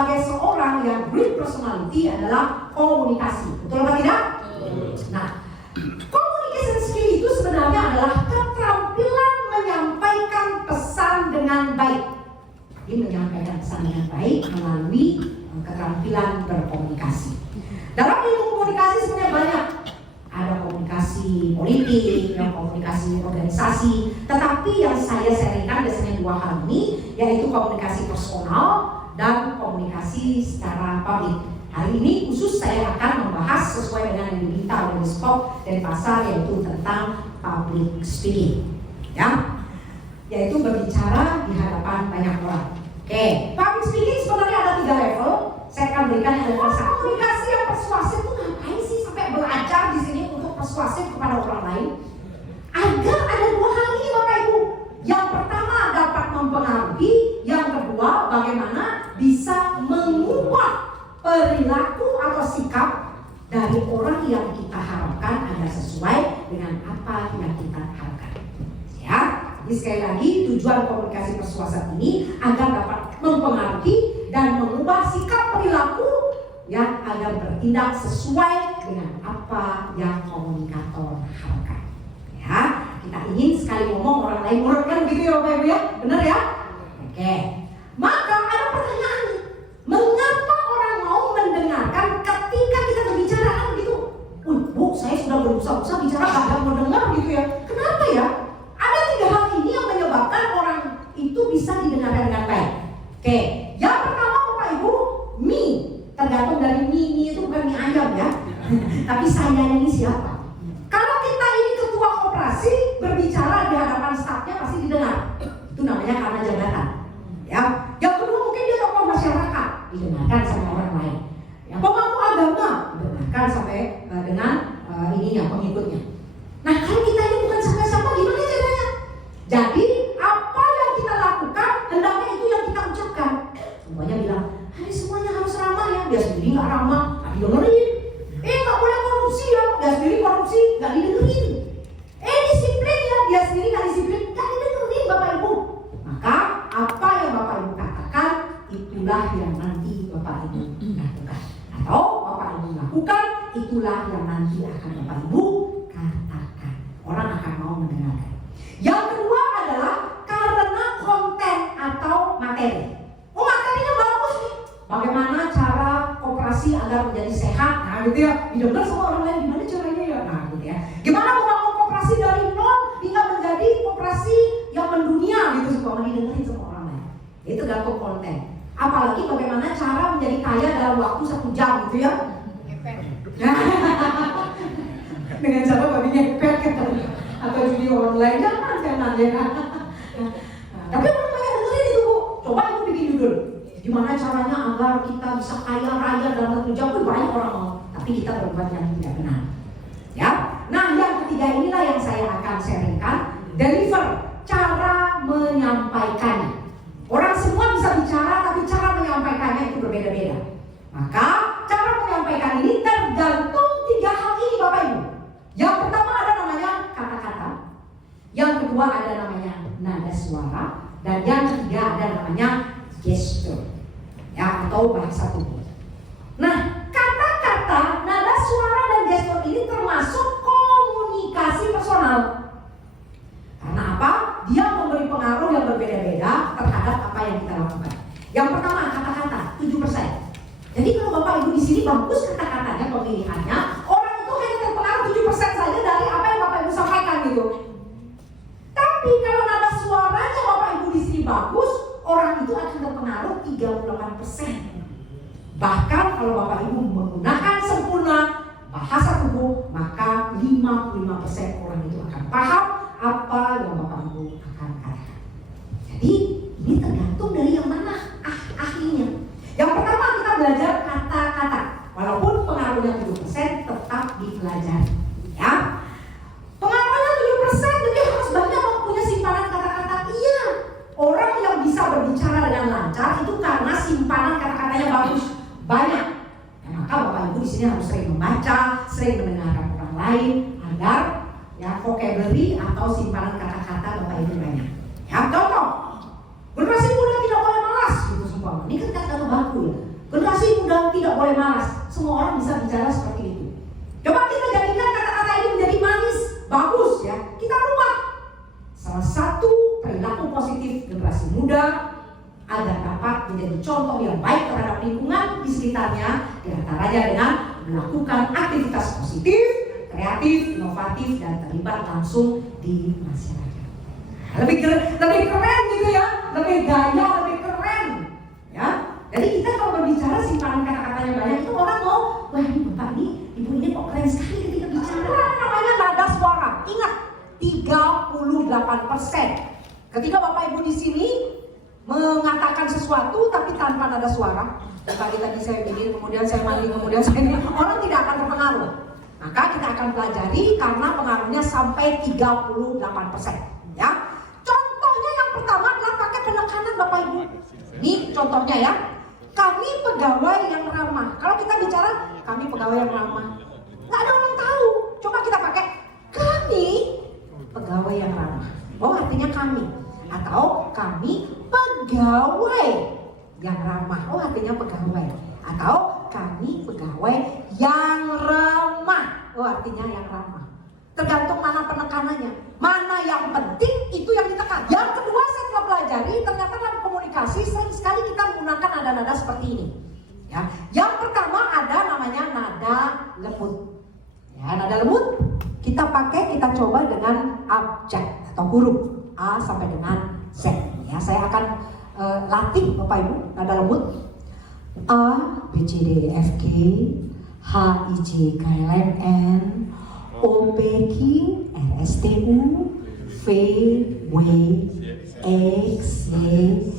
sebagai seorang yang great personality adalah komunikasi. Betul apa tidak? Nah, communication skill itu sebenarnya adalah keterampilan menyampaikan pesan dengan baik. Jadi menyampaikan pesan dengan baik melalui keterampilan berkomunikasi. Dalam ilmu komunikasi sebenarnya banyak. Ada komunikasi politik, komunikasi organisasi. Tetapi yang saya sharingkan biasanya dua hal ini, yaitu komunikasi personal dan komunikasi secara publik. Hari ini khusus saya akan membahas sesuai dengan yang diminta oleh skop dari pasar, yaitu tentang public speaking, ya, yaitu berbicara di hadapan banyak orang. Oke, public speaking sebenarnya ada 3 level. Saya akan berikan yang level 1. Komunikasi yang persuasif itu ngapain sih sampai belajar di sini untuk persuasif kepada orang lain? Agar ada 2 hal ini, Bapak Ibu. Yang pertama dapat mempengaruhi, yang kedua bagaimana bisa mengubah perilaku atau sikap dari orang yang kita harapkan agar sesuai dengan apa yang kita harapkan. Ya, jadi sekali lagi tujuan komunikasi persuasif ini agar dapat mempengaruhi dan mengubah sikap perilaku yang agar bertindak sesuai dengan apa yang komunikator harapkan. Ya, kita ingin sekali ngomong orang lain nurut kan gitu ya Bapak Ibu ya, benar ya? Oke. Maka ada pertanyaan, mengapa orang mau mendengarkan ketika kita berbicara kan gitu? Bu, saya sudah berusaha bicara gak mau dengar gitu ya. Kenapa ya? Ada 3 hal ini yang menyebabkan orang itu bisa didengarkan dengan baik. Oke, yang pertama Bapak Ibu, mie. Tergantung dari mie itu bukan mie ayam ya. Tapi saya ini siapa? Kalau kita ini ketua koperasi berbicara di hadapan stafnya pasti didengar. Itu namanya karena jabatan. Ya. Yang kedua mungkin dia tokoh masyarakat, didengarkan sama orang lain. Yang pemangku agama didengarkan sampai dengan ininya pengikutnya. Nah kalau kita ini bukan siapa-siapa gimana caranya? Jadi apa yang kita lakukan hendaknya itu yang kita ucapkan. Semuanya bilang, ini semuanya harus ramah ya. Dia sendiri nggak ramah, nggak didengerin. Nggak boleh korupsi ya. Dia sendiri korupsi, nggak didengerin. Disiplin ya. Dia sendiri nggak disiplin, nggak didengerin Bapak Ibu. Maka apa yang Bapak Ibu katakan itulah yang nanti Bapak Ibu lakukan. Atau Bapak Ibu lakukan itulah yang nanti akan Bapak Ibu katakan. Orang akan mau mendengarkan. Yang kedua adalah karena konten atau materi. Materinya bagus nih. Bagaimana cara koperasi agar menjadi sehat? Nah gitu ya. Didengar sama orang lain gimana caranya ya? Nah gitu ya. Gimana membangun koperasi dari nol hingga menjadi koperasi yang mendunia gitu supaya didengarin sama orang lain. Itu tergantung konten. Apalagi bagaimana cara menjadi kaya dalam waktu 1 jam gitu ya. Dengan cara babinya ngepet atau judi online jangan ya. Tapi orang banyak dengerin itu Bu. Coba Ibu bikin judul. Gimana caranya agar kita bisa kaya raya dalam 1 jam? Banyak orang mau, tapi kita berbuat yang tidak benar. Ya. Nah yang ketiga inilah yang saya akan sharingkan. Deliver, cara menyampaikannya. Orang semua bisa bicara, tapi cara menyampaikannya itu berbeda-beda. Maka cara menyampaikan ini tergantung 3 hal ini Bapak Ibu. Yang pertama ada namanya kata-kata. Yang kedua ada namanya nada suara. Dan yang ketiga ada namanya gestur, ya, atau bahasa tubuh. Nah, kata-kata, nada suara dan gestur ini termasuk komunikasi personal. Karena apa? Dia memberi pengaruh yang berbeda-beda terhadap apa yang kita lakukan. Yang pertama kata-kata 7%. Jadi kalau Bapak Ibu di sini bagus kata-katanya, pemilihannya, orang itu hanya terpengaruh 7% saja dari apa yang Bapak Ibu sampaikan gitu. Tapi kalau nada suaranya Bapak Ibu di sini bagus, orang itu akan terpengaruh 38%. Bahkan kalau Bapak Ibu menggunakan sempurna bahasa tubuh, maka 55% orang itu akan paham apa yang Bapak Ibu akan katakan. Jadi ini tergantung dari yang mana ahlinya. Yang pertama kita belajar kata-kata. Walaupun pengaruhnya 7% tetap dipelajari. Ya. Pengaruhnya 7%, jadi harus banyak punya simpanan kata-kata. Iya. Orang yang bisa berbicara dengan lancar itu karena simpanan kata-katanya bagus, banyak. Ya, maka Bapak Ibu di sini harus sering membaca, sering mendengarkan orang lain agar ya vocabulary atau simpanan kata-kata Bapak Ibu banyak. Ya, contoh. Generasi muda tidak boleh malas gitu sumpah. Ini kan kata-kata baku ya. tidak boleh malas. Semua orang bisa bicara seperti itu. Coba kita jadikan kata-kata ini menjadi manis, bagus ya. Kita rubah. Salah satu perilaku positif generasi muda agar dapat menjadi contoh yang baik terhadap lingkungan di sekitarnya, diantaranya dengan melakukan aktivitas positif, kreatif, inovatif, dan terlibat langsung di masyarakat. Lebih keren gitu ya, lebih gaya, lebih keren ya. Jadi kita kalau berbicara simpanan kata-katanya banyak, itu orang mau, wah ini bapak ini, ibu ini kok keren sekali ketika bicara. Namanya nada suara. Ingat, 38%. Ketika bapak ibu di sini mengatakan sesuatu tapi tanpa nada suara, tadi saya begini, kemudian saya mandi, kemudian saya ini, orang tidak akan terpengaruh. Maka kita akan pelajari karena pengaruhnya sampai 38%. Ya, contohnya yang pertama adalah pakai penekanan bapak ibu. Ini contohnya ya. Kami pegawai yang ramah. Kalau kita bicara kami pegawai yang ramah, nggak ada orang tahu. Coba kita pakai kami pegawai yang ramah. Oh, artinya kami. Atau kami pegawai yang ramah. Oh, artinya pegawai. Atau kami pegawai yang ramah. Oh, artinya yang ramah. Tergantung mana penekanannya. Mana yang penting itu yang ditekan. Yang kedua, saya telah pelajari ternyata dalam komunikasi sering sekali kita menggunakan nada-nada seperti ini. Ya. Yang pertama ada namanya nada lembut. Ya, nada lembut kita pakai, kita coba dengan abjad atau huruf A sampai dengan Z. Ya, saya akan latih Bapak Ibu nada lembut. A, B, C, D, E, F, G, H, I, J, K, L, M, N, O, P, Q, R, S, T, U, V, W, X, Y,